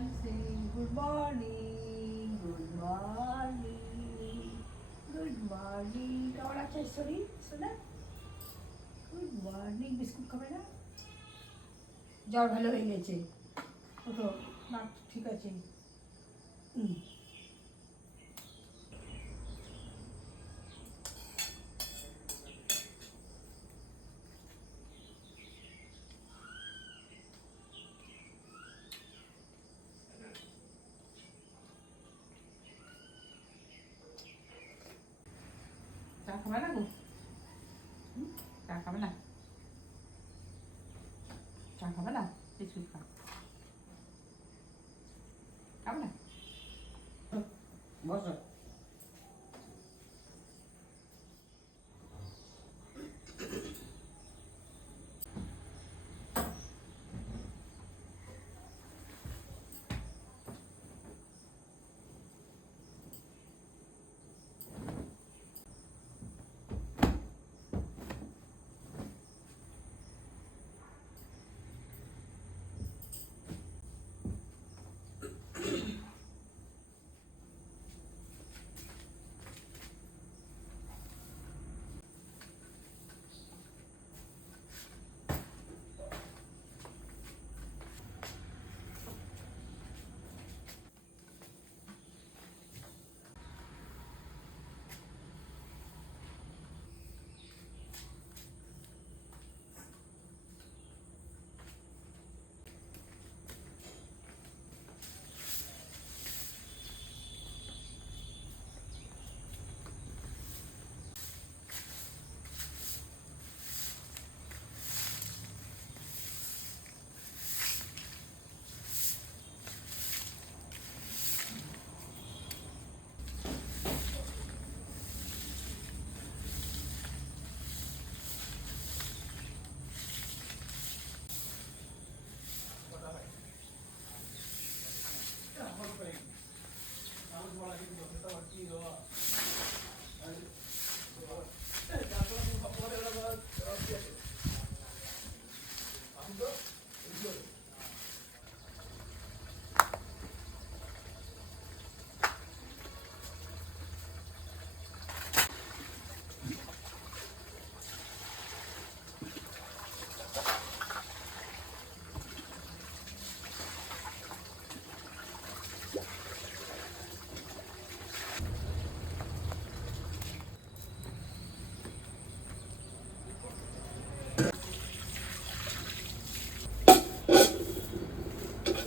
dancing. Good morning. Good morning. Good morning. কেমন আছে শরীর শোনা গুড মর্নিং বিস্কুট খাবে না জ্বর ভালো হয়ে গেছে ওঠো না, ঠিক আছে হুম খাবে না গো? চা খাবে না চা খাবে না বিস্কুট খাও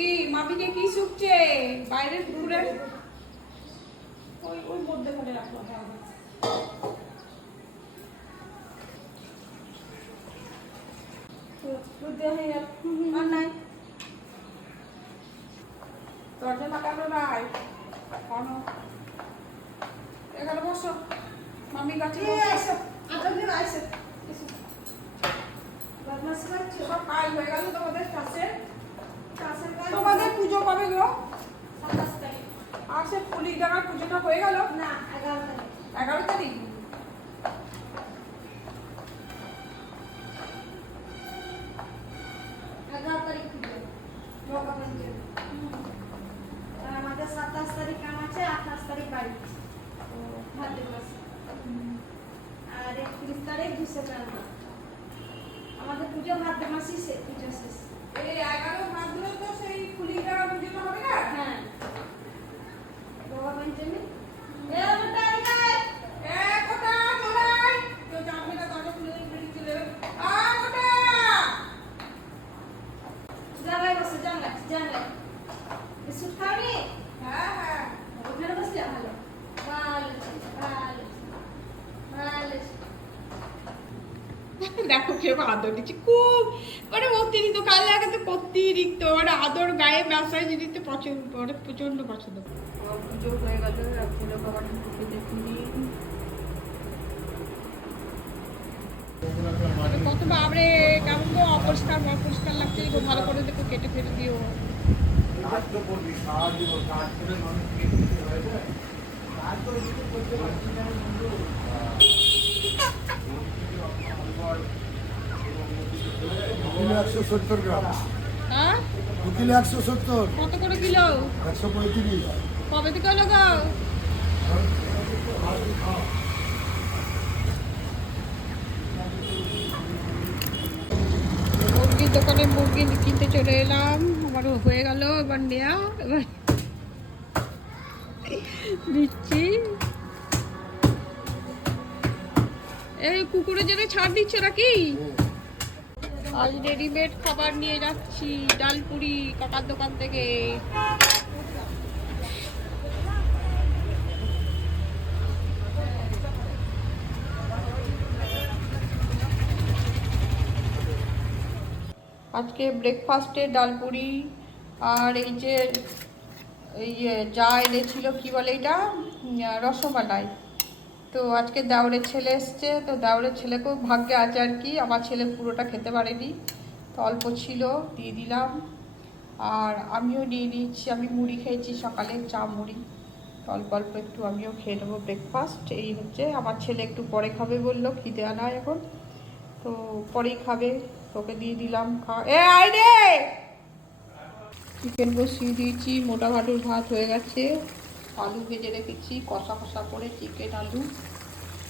কি? মামিকে কি শুকছে? বাইরের দূরে ওই ওই মধ্যে করে রাখো হ্যাঁ। দরজা লাগাবে ভাই। এখনও এখানে বসো। কাছে আচ্ছা, সব কাজ হয়ে গেল তোমাদের কাছে। হয়ে গেল? না এগারো তারিখ এগারো তারিখ এগারো তারিখ পুজো ভগবান আর আমাদের সাতাশ তারিখ কাম আছে আঠাশ তারিখ বাড়ি ভাদ্র মাসে আর একত্রিশ তারিখ বিশ্বকর্মা আমাদের পুজো ভাদ্র মাসই শেষ পুজো শেষ এই এগারো ভাদ্র তো সেই ফুলির ডাঙার পুজোটা হবে না হ্যাঁ ভগবান জন্য এ মোটা এদিকে আয়। এ কোটা চলে আয়। কেউ জানবে না দরজা খুলে দিয়ে বেরিয়ে চলে যাবে। আ, কোটা! জানলায় বসে জানলায় জানলায় বিস্কুট খাওনি হ্যাঁ, হ্যাঁ। ওখানে বসলে ভালো ভালো ছিল, ভালো ছিল, ভালো ছিল। দেখো কেউ আদর দিচ্ছে খুব মানে অতিরিক্ত কাল আগে তো অতিরিক্ত মানে আদর গায়ে ম্যাসাজ দিতে পছন্দ মানে প্রচণ্ড পছন্দ পুজো হয়ে গেল ফুলে বাবার ঢুকে কত বাবরে কেমন অপরিষ্কার অপরিষ্কার লাগছে ভালো করে দেখো কেটে ফেলে দিও। কাজ তো করবি সাহায্য কাজ করে মানুষ কি হয়ে যায় কাজ তো করতে পারছি না বন্ধু। একশো সত্তর গ্রাম। হ্যাঁ? দু কিলো একশো সত্তর। কত করে কিলো? একশো পঁয়ত্রিশ। কবে থেকে হলো গো? মুরগির দোকানে মুরগি কিনতে চলে এলাম। আমার হয়ে গেল এবার নেয়া এবার দিচ্ছি। এই কুকুরের জন্য ছাড় দিচ্ছে নাকি? আজ রেডিমেড খাবার নিয়ে যাচ্ছি ডালপুরি কাকার দোকান থেকে। আজকে ব্রেকফাস্টে ডালপুরি আর এই যে, এই যা এনেছিল, কি বলে এটা? রসমালাই। তো আজকে দাউরের ছেলে এসছে, তো দাউরের ছেলেকেও ভাগ্যে আছে আর কি, আমার ছেলে পুরোটা খেতে পারেনি। তো অল্প ছিল, দিয়ে দিলাম। আর আমিও নিয়ে নিচ্ছি আমি মুড়ি খেয়েছি সকালে, চা মুড়ি। অল্প অল্প একটু আমিও খেয়ে নেব ব্রেকফাস্ট এই হচ্ছে, আমার ছেলে একটু পরে খাবে বলল, খিদে আনা এখন। তো পরেই খাবে, তোকে দিয়ে দিলাম খা রে! চিকেন বসিয়ে দিয়েছি, মোটা ভাটুর ভাত হয়ে গেছে। আলু ভেজে রেখেছি, কষা কষা করে চিকেন আলু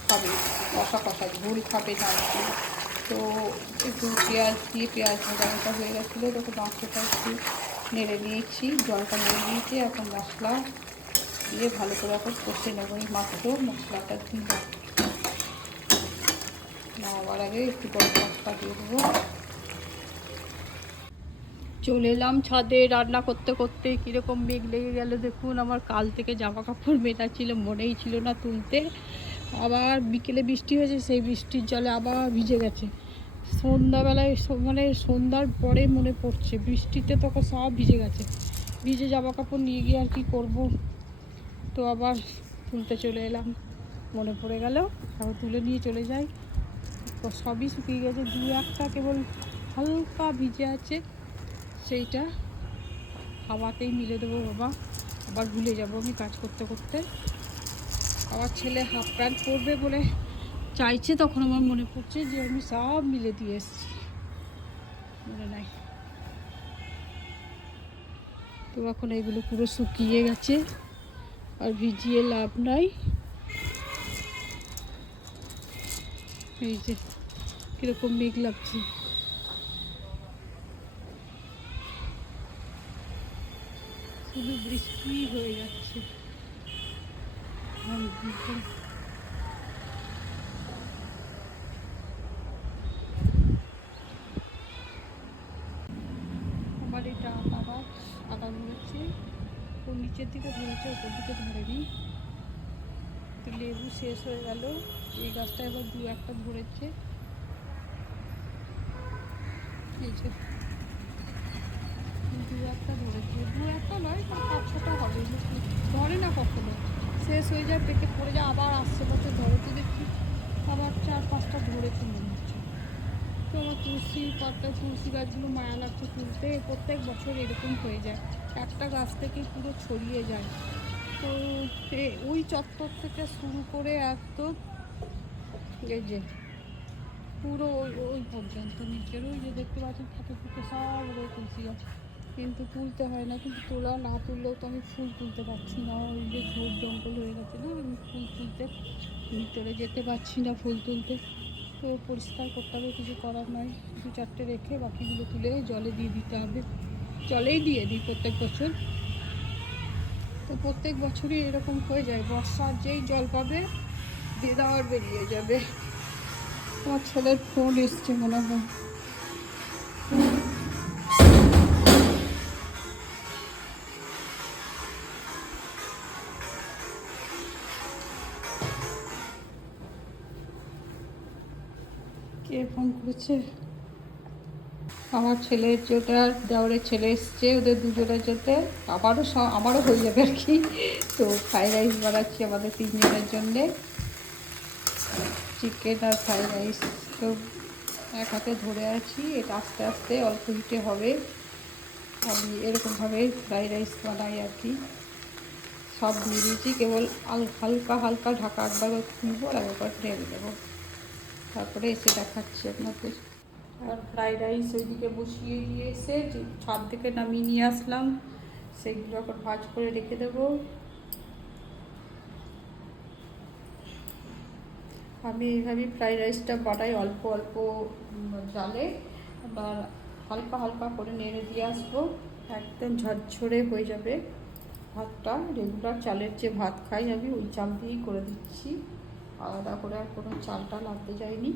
খাবে, কষা কষা, ঝোল খাবে না তো একটু পেঁয়াজ দিয়ে পেঁয়াজ ভাজা ভাজা হয়ে গেছিল তখন মাংসটা একটু নেড়ে নিয়েছি, জলটা নেড়ে নিয়েছি, এখন মশলা দিয়ে ভালো করে এখন কষে নেব এই মাত্র, মশলাটা দিলাম নামাবার আগে একটু গরম মশলা দিয়ে দেবো। চলে এলাম ছাদে, রান্না করতে করতে কীরকম মেঘ লেগে গেল দেখুন, আমার কাল থেকে জামা কাপড় মেটা ছিল মনেই ছিল না তুলতে। আবার বিকেলে বৃষ্টি হয়েছে, সেই বৃষ্টির জলে আবার ভিজে গেছে। সন্ধ্যাবেলায় মানে সন্ধ্যার পরে মনে পড়ছে, বৃষ্টিতে তখন সব ভিজে গেছে। ভিজে জামা কাপড় নিয়ে গিয়ে আর কি করব? তো আবার তুলতে চলে এলাম। মনে পড়ে গেল আবার তুলে নিয়ে চলে যাই। সবই শুকিয়ে গেছে, দু একটা কেবল হালকা ভিজে আছে। সেইটা হাওয়াতেই মিলে দেবো বাবা। আবার ভুলে যাব আমি কাজ করতে করতে। আমার ছেলে হাফ প্যান্ট পরবে বলে চাইছে, তখন আমার মনে পড়ছে যে আমি সব মিলে দিয়ে এসেছি। মনে নাই। তো এখন এগুলো পুরো শুকিয়ে গেছে, আর ভিজিয়ে লাভ নাই। এই যে, কীরকম মেঘ লাগছে। শুধু বৃষ্টি হয়ে যাচ্ছে। আমার এটা গাছ আদা ধরেছে ও নিচের দিকে ধরেছে, ওপর দিকে ধরেনি। তো লেবু শেষ হয়ে গেল। এই গাছটা এবার দু একটা ধরেছে। এই যে দু একটা ধরেছে। একটা নয় পাঁচ হবে ধরে না কখনো। শেষ হয়ে যায়, পেটে পড়ে যায়, আবার আসছে বছর ধরে তো দেখি। আবার চার পাঁচটা ধরেছে মনে হচ্ছে। তো আমার তুলসী পাতা, তুলসী গাছগুলো মায়া লাগছে তুলতে। প্রত্যেক বছর এরকম হয়ে যায়। একটা গাছ থেকেই পুরো ছড়িয়ে যায়। তো ওই চত্বর থেকে শুরু করে একদম এই যে, পুরো ওই ওই পর্যন্ত নিচের, ওই যে দেখতে পাচ্ছেন থাকে ফুটে সব তুলসী গাছ। কিন্তু তুলতে হয় না, কিন্তু তোলা না তুললেও তো আমি ফুল তুলতে পারছি না। ওই যে ঝোপ জঙ্গল হয়ে গেছে না, আমি ফুল তুলতে ভিতরে যেতে পারছি না ফুল তুলতে। তো পরিষ্কার করতে হবে, কিছু করার নয় দু চারটে রেখে বাকিগুলো তুলে জলে দিয়ে দিতে হবে। জলেই দিয়ে দিই প্রত্যেক বছর। তো প্রত্যেক বছরই এরকম হয়ে যায় বর্ষার যেই জল পাবে দিয়ে দেওয়ার বেরিয়ে যাবে। আমার ছেলের ফোন এসছে মনে হয়। ফোন আমার ছেলের যেটা দেওয়ারের ছেলে এসছে, ওদের দুজনের যেতে আবারও আমারও হয়ে যাবে আর কি। তো ফ্রাইড রাইস বানাচ্ছি আমাদের তিনজনের জন্যে। চিকেন আর ফ্রাইড রাইস তো এক হাতে ধরে আছি। এটা আস্তে আস্তে অল্প হিটে হবে। আমি এরকমভাবে ফ্রাইড রাইস বানাই আর কি। সব দিয়ে দিয়েছি। কেবল হালকা হালকা ঢাকা একবার খুলবো আর একবার ঢেলে দেবো তারপরে এসে দেখাচ্ছি আপনাদের। আর ফ্রাইড রাইস ওইদিকে বসিয়ে এসে যে ছাদ থেকে নামিয়ে নিয়ে আসলাম। সেগুলো এখন ভাজ করে রেখে দেবো। আমি এইভাবেই ফ্রাইড রাইসটা বানাই অল্প অল্প জালে। আবার হালকা হালকা করে নেড়ে দিয়ে আসব। একদম ঝরঝরে হয়ে যাবে ভাতটা। রেগুলার চালের যে ভাত খাই আমি ওই চাল দিয়েই করে দিচ্ছি। আলাদা করে আর কোনো চালটা লাগতে যায়নি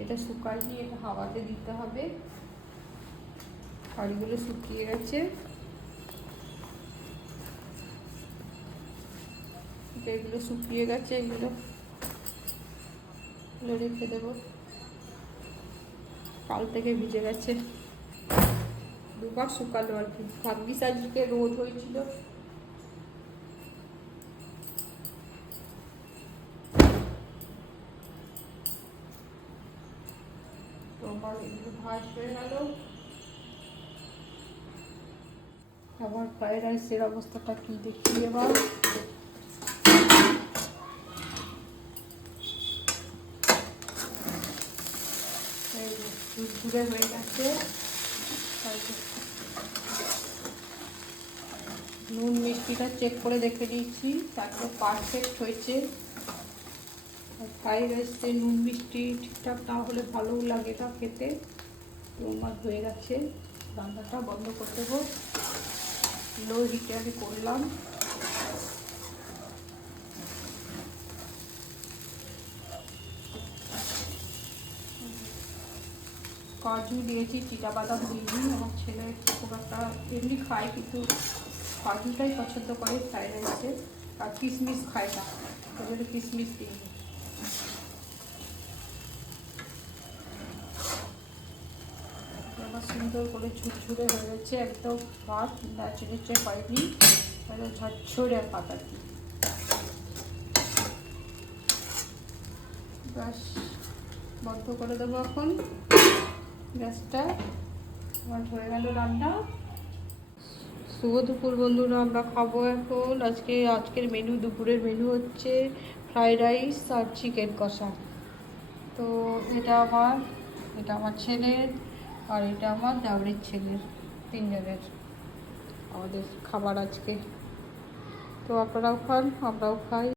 এটা শুকায়নি এটা হাওয়াতে দিতে হবে। হাঁড়িগুলো শুকিয়ে গেছে। এগুলো শুকিয়ে গেছে, এগুলো এগুলো রেখে দেবো। কাল থেকে ভিজে গেছে। দুবার শুকালো আর কি। ভাগ্যিস আজকে রোদ হয়েছিল তো আমার এগুলো ভাজ হয়ে গেল। আবার ফ্রাইড রাইসের অবস্থাটা কি দেখি এবার। ঝুরঝুরে হয়ে গেছে। নুন মিষ্টিটা চেক করে দেখে নিয়েছি, তারপরে পারফেক্ট হয়েছে। ফ্রাইড রাইসে নুন মিষ্টি ঠিকঠাক না হলে ভালোও লাগে না খেতে। তো আমার হয়ে গেছে, রান্নাটা বন্ধ করে দেবো লো হিটে আমি করলাম। কাজু দিয়েছি চিটা বাদাম দিইনি আমার ছেলে খুব একটা এমনি খায়, কিন্তু কাজুটাই পছন্দ করে ফ্রাইড রাইসে আর কিশমিশ খায় না ওই কিশমিশ দিইনি আমার সুন্দর করে ঝুরঝুরে হয়ে গেছে, একদম ভাত নাচে নেচে হয়নি, একদম ঝরঝরে কি ব্যাস বন্ধ করে দেবো এখন। গ্যাসটা আমার হয়ে গেল রান্না। শুভ দুপুর বন্ধুরা, আমরা খাব এখন। আজকে, আজকের মেনু দুপুরের মেনু হচ্ছে ফ্রাইড রাইস আর চিকেন কষা। তো এটা আমার এটা আমার ছেলের আর এটা আমার দাবড়ির ছেলের তিনজনের। আমাদের খাবার আজকে। তো আপনারাও খান আমরাও খাই।